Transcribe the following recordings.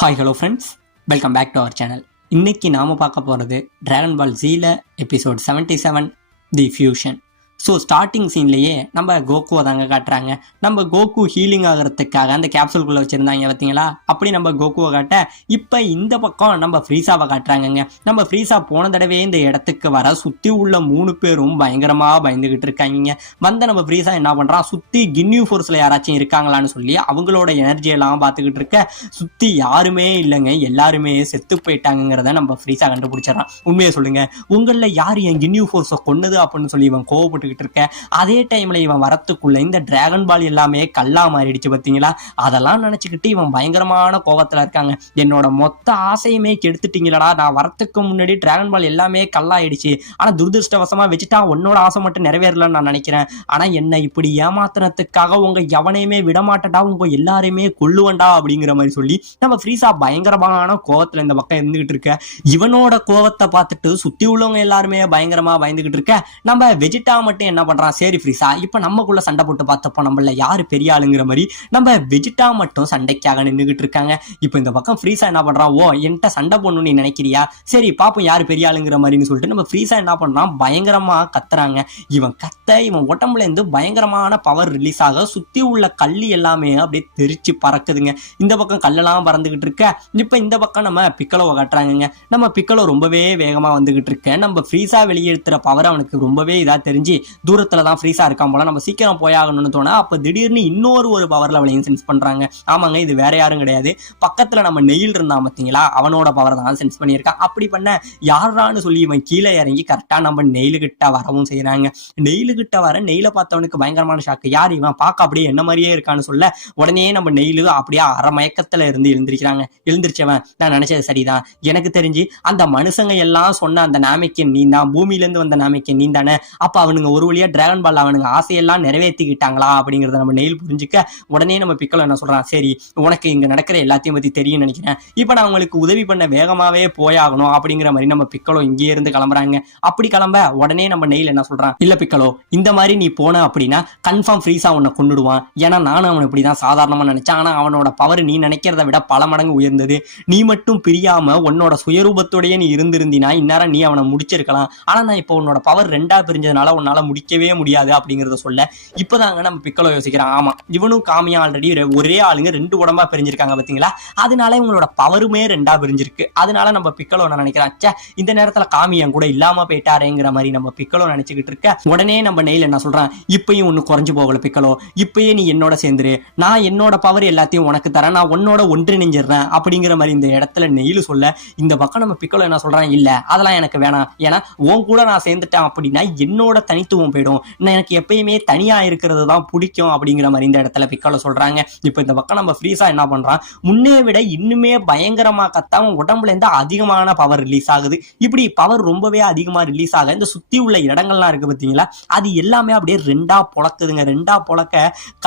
Hi hello friends, welcome back to our channel. இன்னைக்கு நாம் பார்க்க போகிறது டிராகன் பால் ஜீல episode 77 the fusion. So starting சீன்லேயே நம்ம கோகுவை தாங்க காட்டுறாங்க. நம்ம கோகு ஹீலிங் ஆகிறதுக்காக அந்த கேப்சூல்குள்ளே வச்சுருந்தாங்க பார்த்தீங்களா, அப்படி நம்ம கோகுவை காட்ட இப்போ இந்த பக்கம் நம்ம ஃப்ரீஸாவை காட்டுறாங்கங்க. நம்ம ஃப்ரீஸா போன தடவை இந்த இடத்துக்கு வர சுற்றி உள்ள 3 பேரும் பயங்கரமாக பயந்துக்கிட்டு இருக்காங்க. வந்த நம்ம ஃப்ரீஸா என்ன பண்ணுறான், சுற்றி கின்யூ ஃபோர்ஸில் யாராச்சும் இருக்காங்களான்னு சொல்லி அவங்களோட எனர்ஜியெல்லாம் பார்த்துக்கிட்டு இருக்க, சுற்றி யாருமே இல்லைங்க, எல்லாருமே செத்து போயிட்டாங்கிறத நம்ம ஃப்ரீஸா கண்டுபிடிச்சிடறான். உண்மையை சொல்லுங்க, உங்களில் யார் என் கின்யூ ஃபோர்ஸை கொன்னது அப்படின்னு சொல்லி இவன் கோவப்பட்டு இருக்க. அதே டைம்ல இவன் வரத்துக்குள்ள இந்த டிராகன் பால் எல்லாமே கல்லா மாறிடுச்சு பார்த்தீங்களா. அதெல்லாம் நினைச்சுக்கிட்டு இவன் பயங்கரமான கோவத்துல இருக்காங்க. என்னோட மொத்த ஆசையுமே கெடுத்துட்டீங்களடா, நான் வரத்துக்கு முன்னாடி டிராகன் பால் எல்லாமே கல்லாயிடுச்சு, ஆனா துரதிருஷ்டவசமா வச்சுட்டா உன்னோட ஆசை மட்டும் நிறைவேறலன்னு நான் நினைக்கிறேன். ஆனா என்ன இப்படி ஏமாத்தினத்துக்காக உங்க எவனையுமே விடமாட்டடா, உங்க எல்லாரையுமே கொல்லுவண்டா அப்படிங்கிற மாதிரி சொல்லி நம்ம ஃப்ரீஸா பயங்கரமான கோவத்துல இந்த பக்கம் இருந்துகிட்டு இருக்க. இவனோட கோவத்தை பார்த்துட்டு சுத்தி உள்ளவங்க எல்லாருமே பயங்கரமா பயந்துகிட்டு இருக்க. நம்ம வெஜிடா மட்டும் என்ன பண்றான், சரி ஃப்ரீஸா இப்ப நம்மக்குள்ள சண்டை போட்டு பார்த்தப்போ நம்மள யாரு பெரிய ஆளுங்கிற மாதிரி நம்ம வெஜிடா மட்டும் சண்டைக்காக நின்றுகிட்டு இருக்காங்க. இப்போ இந்த பக்கம் ஃப்ரீஸா என்ன பண்றான், ஓ என்கிட்ட சண்டை போடணும்னு நீ நினைக்கிறியா, சரி பாப்போம் யாரு பெரிய ஆளுங்கிற மாதிரின்னு சொல்லிட்டு நம்ம ஃப்ரீஸா என்ன பண்றான், பயங்கரமா கத்துறாங்க. இவன் இவன் உடம்புல இருந்து பயங்கரமான பவர் ரிலீஸ் ஆக சுத்தி உள்ள கல்லி எல்லாமே அப்படியே தெரிச்சு பறக்குதுங்க. இந்த பக்கம் கல்லெல்லாம் பறந்துகிட்டு இருக்க. இப்ப இந்த பக்கம் நம்ம பிக்கலோவை காட்டுறாங்க. நம்ம பிக்கலோ ரொம்பவே வேகமா வந்துகிட்டு இருக்க. நம்ம ஃப்ரீஸா வெளியேற்றுற பவர் அவனுக்கு ரொம்பவே இதா தெரிஞ்சு தூரத்துல தான் ஃப்ரீஸா இருக்கான் போல, நம்ம சீக்கிரம் போயாகணும்னு தோணா அப்ப திடீர்னு இன்னொரு பவர் லெவலையும் சென்ஸ் பண்றாங்க. ஆமாங்க, இது வேற யாரும் கிடையாது, பக்கத்துல நம்ம நெயில் இருந்தான் பார்த்தீங்களா, அவனோட பவர் தான் சென்ஸ் பண்ணியிருக்கான். அப்படி பண்ண யாரான்னு சொல்லி இவன் கீழே இறங்கி கரெக்டா நம்ம நெயிலுகிட்ட வரவும் செய்யறாங்க. நெயிலுகிட்ட வர நெயில பார்த்தவனுக்கு பயங்கரமான ஷாக்கு. யார் இவன், பார்க்க அப்படியே என்ன மாதிரியே இருக்கான்னு சொல்ல உடனே நம்ம நெயிலு அப்படியே அரை மயக்கத்துல இருந்து எழுந்திருச்சவன், நான் நினைச்சது சரிதான், எனக்கு தெரிஞ்சு அந்த மனுஷங்க எல்லாம் சொன்ன அந்த நாமிக்கன் நீ தான், பூமியில இருந்து வந்த நாமிக்கன் நீ தானே, அப்ப அவனுங்க ஒரு வழியா டிராகன் பால் அவனுங்க ஆசையெல்லாம் நிறைவேற்றிக்கிட்டாங்களா அப்படிங்கறத நம்ம நெயில் புரிஞ்சுக்க. உடனே நம்ம பிக்கலோ என்ன சொல்றான், சரி உனக்கு இங்க நடக்கிற எல்லாத்தையும் பத்தி தெரியும் நினைக்கிறேன், இப்ப நான் உங்களுக்கு உதவி பண்ண வேகமாவே போயாகணும் அப்படிங்கிற மாதிரி நம்ம பிக்கலோ இங்கே இருந்து கிளம்புறாங்க. அப்படி கிளம்ப உடனே நம்ம நெயில் என்ன சொல்றான், இல்ல பிக்கலோ இந்த மாதிரி நீ போன அப்படின்னா கன்ஃபார்ம் ஃப்ரீஸா உன்னை கொண்டுடுவான், ஏன்னா நானும் அவனை இப்படிதான் சாதாரணமா நினைச்சேன், ஆனா அவனோட பவர் நீ நினைக்கிறத விட பல மடங்கு உயர்ந்தது, நீ மட்டும் பிரியாம உன்னோட சுயரூபத்தோடய நீ இருந்திருந்தீனா இந்நேரம் நீ அவனை முடிச்சிருக்கலாம், ஆனா நான் இப்போ உன்னோட பவர் 2ஆ பிரிஞ்சதுனால உன்னால முடிக்கவே முடியாது அப்படிங்கறத சொல்ல இப்பதாங்க நம்ம பிக்கலோ யோசிக்கிறான், ஆமா இவனும் காமியா ஆல்ரெடி ஒரே ஆளுங்க 2 உடம்பா பிரிஞ்சிருக்காங்க பாத்தீங்களா, அதனால இவங்களோட பவருமே 2ஆ பிரிஞ்சிருக்கு. அதனால நம்ம பிக்கலோ நினைக்கிறான், இந்த நேரத்துல காமியன் கூட இல்லாம போயிட்டாரேங்கிற மாதிரி நம்ம பிக்கலோ நினைச்சுக்கிட்டு இருக்க. உடனே நம்ம நெயில் என்ன சொல்றான், இப்பயும் ஒண்ணு குறைஞ்சு போகல பிக்கலோ, இப்பயே நீ என்னோட சேர்ந்துரு, நான் என்னோட பவர் எல்லாத்தையும் உனக்கு தரேன், நான் உன்னோட ஒன்றிணைஞ்சிடுறேன் அப்படிங்கிற மாதிரி இந்த இடத்துல நெயில் சொல்ல, இந்த பக்கம் நம்ம பிக்கலோ என்ன சொல்றான், இல்ல அதெல்லாம் எனக்கு வேணாம், ஏன்னா உன் கூட நான் சேர்ந்துட்டேன் அப்படின்னா என்னோட தனித்துவம் போயிடும், எனக்கு எப்பயுமே தனியா இருக்கிறது தான் பிடிக்கும் அப்படிங்கிற மாதிரி இந்த இடத்துல பிக்கலோ சொல்றாங்க. இப்போ இந்த பக்கம் நம்ம ஃப்ரீஸா என்ன பண்றான், முன்னே விட இன்னுமே பயங்கரமா கத்தாம உடம்புல இருந்து அதிகமான பவர் ரிலீஸ் ஆகுது. இப்படி பவர் ரொம்பவே அதிகமா ரிலீஸ் ஆக இந்த சுத்தி உள்ள இடங்கள்லாம் இருக்கு பாத்தீங்களா, அது எல்லாமே அப்படியே 2ஆ பொளக்குதுங்க. 2ஆ பொளக்க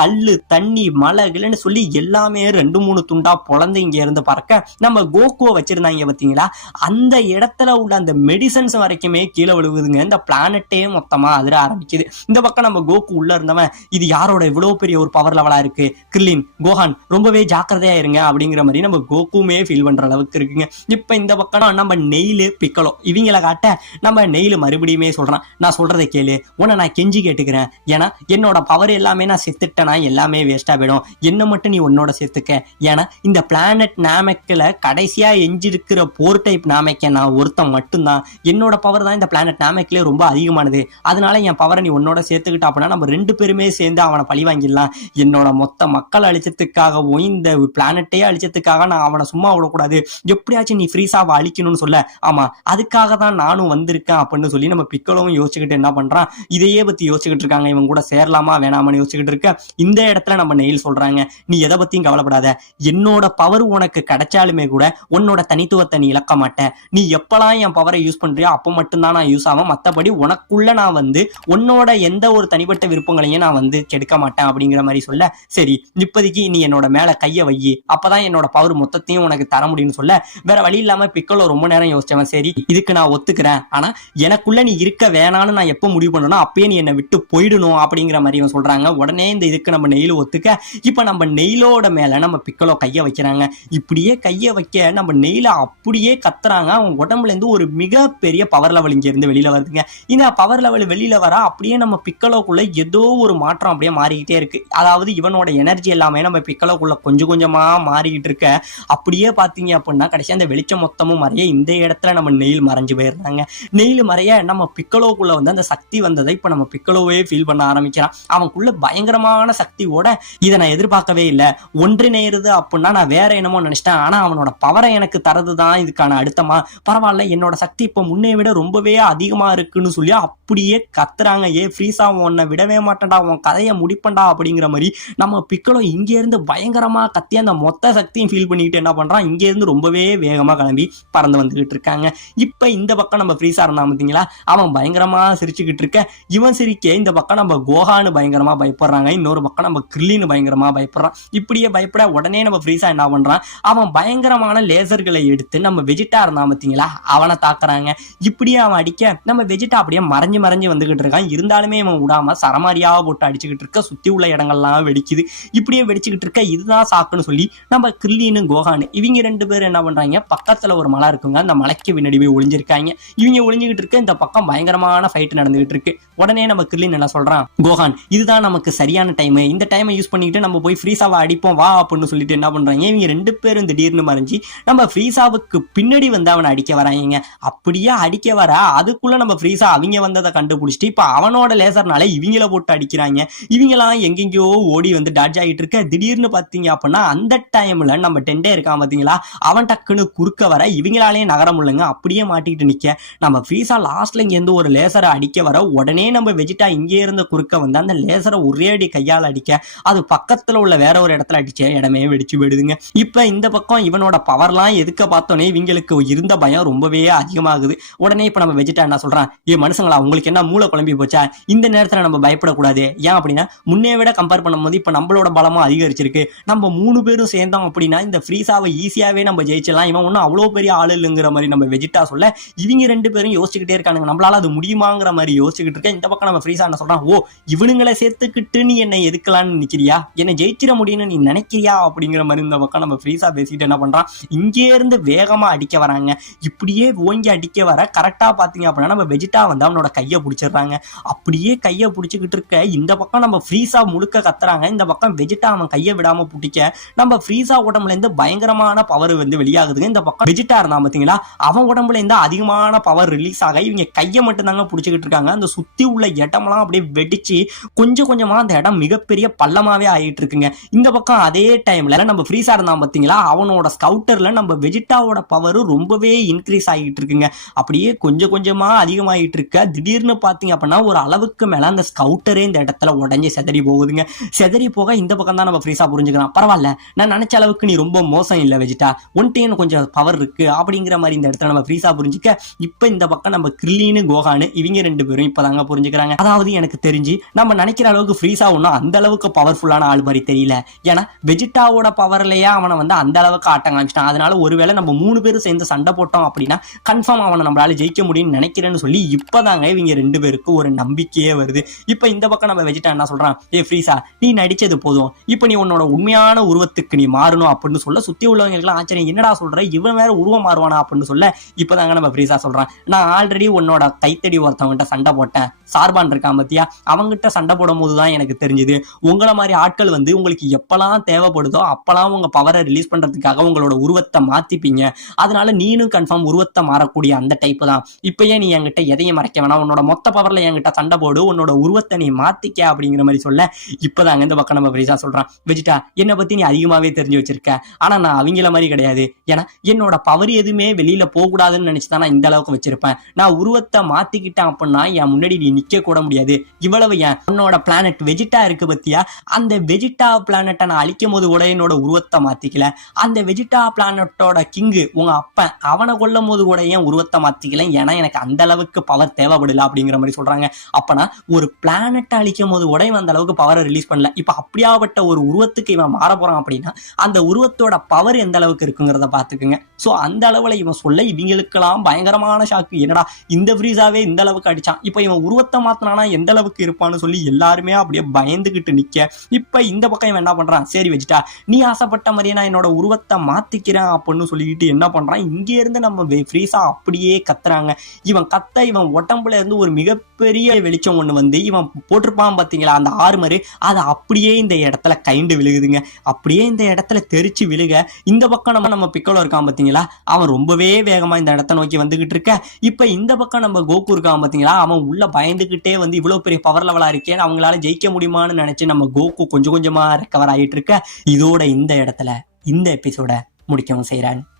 கல்லு தண்ணி மலை கிளன்னு சொல்லி எல்லாமே 2-3 துண்டா பொளந்து இங்க இருந்து பறக்க நம்ம கோகுவை வச்சிருந்தாங்க பாத்தீங்களா, அந்த இடத்துல உள்ள அந்த மெடிசன்ஸ் வரைக்குமே கீழே விழுகுதுங்க. இந்த பிளானட்டே மொத்தமா அதிர ஆரம்பிக்குது. இந்த பக்கம் நம்ம கோகு உள்ள இருந்தவன், இது யாரோட இவ்வளவு பெரிய ஒரு பவர் லெவலா இருக்கு, கிர்லின் கோஹான் ரொம்பவே ஜாக்கிரதையா இருங்க அப்படிங்கிற மாதிரி நம்ம கோகுமே ஃபீல் பண்ற அளவுக்கு இருக்குங்க. இப்ப இந்த பக்கம் நம்ம நெயிலு பிக்கலோ இவங்களை காட்ட நம்ம நெயிலு மறுபடியுமே சொல்றான், நான் சொல்றதை கேளு, உன்னை நான் கெஞ்சி கேட்டுக்கிறேன், ஏன்னா என்னோட பவர் எல்லாமே நான் செத்துட்டேனா எல்லாமே வேஸ்டா போயிடும், என்ன மட்டும் நீ உன்னோட சேர்த்துக்க, ஏன்னா இந்த பிளானட் நாமெக்கில் கடைசியா எஞ்சிருக்கிற போர் டைப் நாமெக்க நான் ஒருத்தன் மட்டும்தான், என்னோட பவர் தான் இந்த பிளானட் நாமெக்கிலே ரொம்ப அதிகமானது, அதனால என் பவரை நீ உன்னோட சேர்த்துக்கிட்ட அப்படின்னா நம்ம 2 பேருமே சேர்ந்து அவனை பழி வாங்கிடலாம், என்னோட மொத்த மக்கள் அழிச்சதுக்காகவும் இந்த பிளானட்டே அழிச்சதுக்காக நான் அவனை சும்மா விடக்கூடாது, எப்படியாச்சும் நீ ஃப்ரீஸாவை அழிக்கணும்னு சொல்ல, ஆமா அதுக்காக தான் நானும் வந்திருக்கேன் அப்படின்னு சொல்லி நம்ம பிக்கலவும் யோசிச்சுக்கிட்டு என்ன பண்றான், இதையே பத்தி யோசிச்சுக்கிட்டு இருக்காங்க, இவங்க கூட சேரலாமா வேணாமான்னு யோசிச்சுக்கிட்டு இருக்க. இந்த இடத்துல நம்ம நெயில் சொல்றாங்க, நீ எதை பத்தியும் கவலைப்படாத, என்னோட பவர் உனக்கு கிடைச்சாலுமே கூட உன்னோட தனித்துவத்தை நீ இழக்க மாட்ட, நீ எப்பெல்லாம் என் பவரை யூஸ் பண்றியோ அப்ப மட்டும்தான் நான் யூஸ் ஆகும், மற்றபடி உனக்குள்ள நான் வந்து உன்னோட எந்த ஒரு தனிப்பட்ட விருப்பங்களையும் நான் வந்து கெடுக்க மாட்டேன் அப்படிங்கிற மாதிரி சொல்ல, சரி இப்போதைக்கு நீ என்னோட மேல கைய வை, அப்பதான் என்னோட பவர் மொத்தத்தையும் உனக்கு தர முடியும்னு சொல்ல, வேற வழி இல்லாம பிக்கலோ ரொம்ப நேரம் யோசிச்சவன், சரி இதுக்கு நான் ஒத்துக்கிறேன், ஆனா எனக்குள்ள நீ இருக்க வேணான்னு நான் எப்ப முடிவு பண்ணணும் அப்பயே நீ என்னை விட்டு போயிடணும் அப்படிங்கிற மாதிரி இவன் சொல்றாங்க. உடனே இந்த இதுக்கு நம்ம நெயில் ஒத்துக்க, இப்ப நம்ம நெயிலோட மேல நம்ம பிக்கலோ கைய வைக்கிறாங்க. இப்படியே கைய வைக்க நம்ம நெயில அப்படியே கத்துறாங்க. அவன் உடம்புல இருந்து ஒரு மிகப்பெரிய பவர் லெவல் இங்க இருந்து வெளியில வருதுங்க. இந்த பவர் லெவல் வெளியில வர அப்படியே நம்ம பிக்கலோக்குள்ள ஏதோ ஒரு மாற்றம் அப்படியே மாறிக்கிட்டே இருக்கு. அதாவது இவனோட எனர்ஜி எல்லாமே நம்ம பிக்கலோக்குள்ள கொஞ்சம் கொஞ்சமா மாறிக்கிட்டு இருக்க, அப்படியே பாத்தீங்க அப்படின்னா கடைசி அந்த வெளிச்சம் மொத்தமும் மறைய இந்த இடத்துல நம்ம நெயில் மறைஞ்சு போயிருந்தாங்க. நெயில் மறைய நம்ம பிக்கலோக்குள்ள வந்து அந்த சக்தி வந்ததை இப்ப நம்ம பிக்கலோவே ஃபீல் பண்ண ஆரம்பிக்கிறான். அவனுக்குள்ள பயங்கரமான சக்தியோட இதை நான் எதிர்பார்க்கவே இல்லை, ஒன்றிணையிறது அப்படின்னா நான் வேற என்னமோ நினைச்சிட்டேன், ஆனா அவனோட பவரை எனக்கு தரதுதான் இதுக்கான அடுத்தமா, பரவாயில்ல என்னோட சக்தி இப்ப முன்னே விட ரொம்பவே அதிகமா இருக்குன்னு சொல்லி அப்படியே கத்துறாங்க. ஃப்ரீஸா உன்னை விடவே மாட்டேன்டா, உன் கதையை முடிப்பண்டா அப்படிங்கிற மாதிரி நம்ம பிக்கலோ இங்க இருந்து பயங்கரமா கத்தி அந்த மொத்த சக்தியும் ஃபீல் பண்ணிக்கிட்டு என்ன பண்றான், இங்க இருந்து ரொம்பவே வேகமா கிளம்பி பறந்து வந்துகிட்டு இருக்காங்க. இப்ப இந்த பக்கம் நம்ம ஃப்ரீஸா இருந்தா பாத்தீங்களா, அவன் பயங்கரமா சிரிச்சுக்கிட்டு இருக்க, இவன் சிரிக்க இந்த பக்கம் நம்ம கோஹான்னு பயங்கரமா பயப்படுறாங்க, இன்னொரு பக்கம் நம்ம கிர்லின்னு பயங்கரமா பயப்படுறான். இப்படியே பயப்பட உடனே நம்ம ஃப்ரீஸா என்ன பண்றான், அவன் பயங்கரமான லேசர்களை எடுத்து நம்ம வெஜிட்டா இருந்தா பாத்தீங்களா அவனை தாக்குறாங்க. இப்படியே அவன் அடிக்க நம்ம வெஜிட்டா அப்படியே மறைஞ்சு மறைஞ்சு வந்துகிட்டு இருக்கான். இருந்தாலுமே அவன் விடாம சரமாரியாவ போட்டு அடிச்சுக்கிட்டு இருக்க, சுத்தி உள்ள இடங்கள்லாம் வெடிக்குது. இப்படியே வெடிச்சுக்கிட்டு இருக்க, இதுதான் சாக்குன்னு சொல்லி நம்ம கிர்லின்னு கோஹானு இவங்க ரெண்டு பேரும் என்ன பண்றாங்க, பக்கத்துல ஒரு மலை இருக்குங்க, அந்த மலைக்கு பின்னாடி போய் ஒளிஞ்சிருக்காங்க. இவங்க ஒளிஞ்சுக்கிட்டு இருக்க, இந்த பக்கம் பயங்கரமான ஃபைட் நடந்துகிட்டு இருக்கு. உடனே நம்ம கிர்லின் என்ன சொல்றான், கோஹான் இதுதான் நமக்கு சரியான டைம், இந்த டைமை யூஸ் பண்ணிக்கிட்டு நம்ம போய் ஃப்ரீஸாவை அடிப்போம் வா அப்படின்னு சொல்லிட்டு என்ன பண்றாங்க, இவங்க ரெண்டு பேரும் திடீர்னு மறைஞ்சி நம்ம ஃப்ரீஸாவுக்கு பின்னாடி வந்து அவனை அடிக்க வராங்க. அப்படியே அடிக்க வர அதுக்குள்ள நம்ம ஃப்ரீஸா அவங்க வந்ததை கண்டுபிடிச்சிட்டு இப்ப அவனோட லேசர்னால இவங்கள போட்டு அடிக்கிறாங்க. இவங்கெல்லாம் எங்கெங்கயோ ஓடி வந்து டாட்ஜ் ஆகிட்டு இருக்க, திடீர்னு பாத்தீங்க அப்படின்னா அந்த டைம்ல நம்ம டெண்டே இருக்கான் பாத்தீங்களா, அவன் டக்குன்னு குறுக்க வர இவங்களாலேயே நகர முடியலங்க, அப்படியே மாட்டிக்கிட்டு நிக்க நம்ம ஃப்ரீஸா லாஸ்ட்ல இங்க இருந்து ஒரு லேசரை அடிக்க வர உடனே நம்ம வெஜிட்டா இங்கே இருந்த குறுக்க வந்து அந்த லேசரை ஒரே அடி கையால் அடிக்க, அது பக்கத்துல உள்ள வேற ஒரு இடத்துல அடிச்ச இடமே வெடிச்சு விடுதுங்க. இப்ப இந்த பக்கம் இவனோட பவர்லாம் எதுக்க பார்த்தோன்னே இவங்களுக்கு இருந்த பயம் ரொம்பவே அதிகமாகுது. உடனே இப்ப நம்ம வெஜிட்டா என்ன சொல்றான், மனுஷங்களா உங்களுக்கு என்ன மூளை குழம்பி போச்சா, இந்த நேரத்துல நம்ம பயப்படக்கூடாது, ஏன் அப்படின்னா முன்னே விட கம்பேர் பண்ணும்போது இப்ப நம்மளோட பலமும் அதிகரிச்சிருக்கு, நம்ம 3 பேரும் சேர்ந்தோம் அப்படின்னா இந்த ஃப்ரீஸாவை ஈஸியாவே நம்ம ஜெயிச்சிடலாம், இவன் ஒன்னும் அவ்வளவு பெரிய ஆளு இல்லைங்கிற மாதிரி நம்ம வெஜிட்டா சொல்ல, இவங்க ரெண்டு பேரும் யோசிச்சுக்கிட்டே இருக்கானுங்க, நம்மளால அது முடியுமாங்கிற மாதிரி யோசிச்சுக்கிட்டு இருக்க. இந்த பக்கம் நம்ம ஃப்ரீஸா என்ன சொல்றான், ஓ இவனுங்களை சேர்த்துக்கிட்டு நீ என்னை எதுக்கலான்னு நிக்கிறியா, என்னை ஜெயிச்சிட முடியும்னு நீ நினைக்கிறியா அப்படிங்கிற மாதிரி இந்த பக்கம் நம்ம ஃப்ரீஸா பேசிட்டு என்ன பண்றான், இங்கே இருந்து வேகமா அடிக்க வராங்க. இப்படியே ஓங்கி அடிக்க வர கரெக்டா பாத்தீங்க அப்படின்னா நம்ம வெஜிட்டா வந்து அவனோட கையை பிடிச்சிடுறாங்க. அப்படியே கையை பிடிச்சிக்கிட்டு இருக்க இந்த பக்கம் நம்ம ஃப்ரீஸா முழுக்க கத்துறாங்க, இந்த பக்கம் வெஜிட்டா அவன் கையை விடாம பிடிக்க நம்ம ஃப்ரீஸா உடம்புல இருந்து பயங்கரமான பவர் வந்து வெளியாகுதுங்க. இந்த பக்கம் வெஜிட்டா இருந்தா பாத்தீங்களா அவன் உடம்புல இருந்து அதிகமான பவர் ரிலீஸ் ஆக இவங்க கையை மட்டும் தாங்க பிடிச்சிக்கிட்டு இருக்காங்க. அந்த சுத்தி உள்ள இடமெல்லாம் அப்படியே வெடிச்சு கொஞ்சம் கொஞ்சமா அந்த இடம் மிகப்பெரிய பள்ளமாவே ஆகிட்டு இருக்குங்க. இந்த பக்கம் அதே டைம்ல நம்ம ஃப்ரீஸா இருந்தா பாத்தீங்களா அவனோட ஸ்கவுட்டர்ல நம்ம வெஜிட்டாவோட பவர் ரொம்பவே இன்க்ரீஸ் ஆகிட்டு இருக்குங்க. அப்படியே கொஞ்சம் கொஞ்சமா அதிகமாகிட்டு இருக்க, திடீர்னு பாத்தீங்க அப்படின்னா ஒரு அளவுக்கு மேல அந்த ஸ்கவுட்டரே இந்த இடத்துல உடஞ்சி செதறி போகுதுங்க. செதறி போக இந்த பக்கம் தான் நம்ம ஃப்ரீஸா புரிஞ்சுக்கலாம், பரவாயில்ல நான் நினைச்ச அளவுக்கு நீ ரொம்ப மோசம் இல்ல வெஜிட்டா, ஒன்றையும் கொஞ்சம் பவர் இருக்கு அப்படிங்கிற மாதிரி இந்த இடத்துல நம்ம ஃப்ரீஸா புரிஞ்சுக்க, இப்ப இந்த பக்கம் நம்ம கிர்லின்னு கோஹானு இவங்க ரெண்டு பேரும் இப்பதாங்க புரிஞ்சுக்கிறாங்க. அதாவது எனக்கு தெரிஞ்சு நம்ம நினைக்கிற அளவுக்கு ஃப்ரீஸா ஒன்னும் அந்த அளவுக்கு பவர்ஃபுல்லான ஆள் மாதிரி தெரியல, ஏன்னா வெஜிட்டாவோட பவர்லயே அவனை வந்து அந்த அளவுக்கு ஆட்டம் காமிச்சிட்டான். அதனால ஒருவேளை நம்ம 3 பேரும் சேர்ந்து சண்டை போட்டோம் அப்படின்னா கன்ஃபார்ம் அவனை நம்மளால ஜெயிக்க முடியும்னு நினைக்கிறேன்னு சொல்லி இப்பதாங்க இவங்க ரெண்டு பேருக்கு ஒரு நம்பிக்கையே வருது. இப்ப இந்த பக்கம் நம்ம வெஜிட்டா என்ன சொல்றான், ஃப்ரீஸா நீ நடிச்சது போதும், இப்ப நீ உன்னோட உண்மையான உருவத்துக்கு நீ மாறணும் அப்படின்னு சொல்ல, சுத்தி உள்ளவங்களுக்கு ஆச்சரியம், என்னடா சொல்ற இவன் வேற உருவம் மாறுவானா அப்படின்னு சொல்ல, இப்பதாங்க நம்ம ஃப்ரீஸா சொல்றான், நான் ஆல்ரெடி உன்னோட கைத்தடி ஒருத்தவங்கிட்ட சண்டை போட்டேன், சார்பான் இருக்கான் பத்தியா அவங்கிட்ட சண்டை போடும் போதுதான் எனக்கு தெரிஞ்சது உங்களை மாதிரி ஆட்கள் வந்து உங்களுக்கு எப்பெல்லாம் தேவைப்படுதோ அப்பெல்லாம் உங்க பவரை ரிலீஸ் பண்றதுக்காக உங்களோட உருவத்தை மாத்திப்பீங்க, அதனால நீனும் கன்ஃபார்ம் உருவத்தை மாறக்கூடிய அந்த டைப் தான், இப்பயே நீ என்கிட்ட எதையும் மறைக்க வேணாம், உன்னோட மொத்த பவர்ல என்கிட்ட சண்டை போடு, உன்னோட உருவத்தை நீ மாத்திக்க அப்படிங்கிற மாதிரி சொல்ல, இப்பதாங்க இந்த பக்கம் நம்ம ஃப்ரீஸா சொல்றான், வெஜிட்டா என்னை பத்தி நீ அதிகமாவே தெரிஞ்சு வச்சிருக்க, ஆனா நான் அவங்கள மாதிரி கிடையாது, ஏன்னா என்னோட பவர் எதுவுமே வெளியில போகக்கூடாதுன்னு நினைச்சுதான் நான் இந்த அளவுக்கு வச்சிருப்பேன், நான் உருவத்தை மாத்திக்கிட்டேன் அப்படின்னா என் முன்னாடி நீ நிக்க கூட முடியாது, இவ்வளவு ஏன் உன்னோட பிளானட் வெஜிட்டா இருக்கு பத்தியா, அந்த வெஜிட்டா பிளானட்டை நான் அழிக்கும் போது கூட என்னோட உருவத்தை மாத்திக்கல, அந்த வெஜிட்டா பிளானட்டோட கிங்கு உங்க அப்பன் அவனை கொல்லும் போது கூட ஏன் உருவத்தை மாத்திக்கல, ஏன்னா எனக்கு அந்த அளவுக்கு பவர் தேவைப்படல அப்படிங்கிற மாதிரி சொல்றான். சொல்றாங்க. அப்பனா ஒரு பிளானட்டை அழிக்கும் போது கூட இவன் அந்த அளவுக்கு பவரை ரிலீஸ் பண்ணல. இப்ப அப்படியாப்பட்ட ஒரு உருவத்துக்கு இவன் மாற போறான் அப்படின்னா அந்த உருவத்தோட பவர் எந்த அளவுக்கு இருக்குங்கிறத பாத்துக்குங்க. சோ அந்த அளவுல இவன் சொல்ல இவங்களுக்கெல்லாம் பயங்கரமான ஷாக்கு. என்னடா இந்த ஃப்ரீஸாவே இந்த அளவுக்கு அடிச்சான், இப்ப இவன் உருவத்தை மாத்தினானா எந்த அளவுக்கு இருப்பான்னு சொல்லி எல்லாருமே அப்படியே பயந்துகிட்டு நிக்க, இப்ப இந்த பக்கம் இவன் என்ன பண்றான், சரி வச்சுட்டா நீ ஆசைப்பட்ட மாதிரியே நான் என்னோட உருவத்தை மாத்திக்கிறேன் அப்படின்னு சொல்லிட்டு என்ன பண்றான், இங்க இருந்து நம்ம ஃப்ரீஸா அப்படியே கத்துறாங்க. இவன் கத்த இவன் உடம்புல இருந்து ஒரு மிகப்பெரிய வெளிச்சம் ஒண்ணு வந்து இவன் போட்டிருப்பான் பாத்தீங்களா அந்த ஆர்மரு, அது அப்படியே இந்த இடத்துல கைண்டு விழுகுதுங்க. அப்படியே இந்த இடத்துல தெரிச்சு விழுக இந்த பக்கம் நம்ம பிக்கோலோ இருக்கான் பாத்தீங்களா, அவன் ரொம்பவே வேகமா இந்த இடத்த நோக்கி வந்துகிட்டு இருக்க. இப்ப இந்த பக்கம் நம்ம கோகு இருக்கான் பாத்தீங்களா, அவன் உள்ள பயந்துகிட்டே வந்து இவ்வளவு பெரிய பவர் லெவலா இருக்கேன் அவங்களால ஜெயிக்க முடியுமான்னு நினைச்சு நம்ம கோகு கொஞ்சம் கொஞ்சமா ரெக்கவர் ஆகிட்டு இருக்க. இதோட இந்த இடத்துல இந்த எபிசோட முடிக்கவும் செய்றாங்க.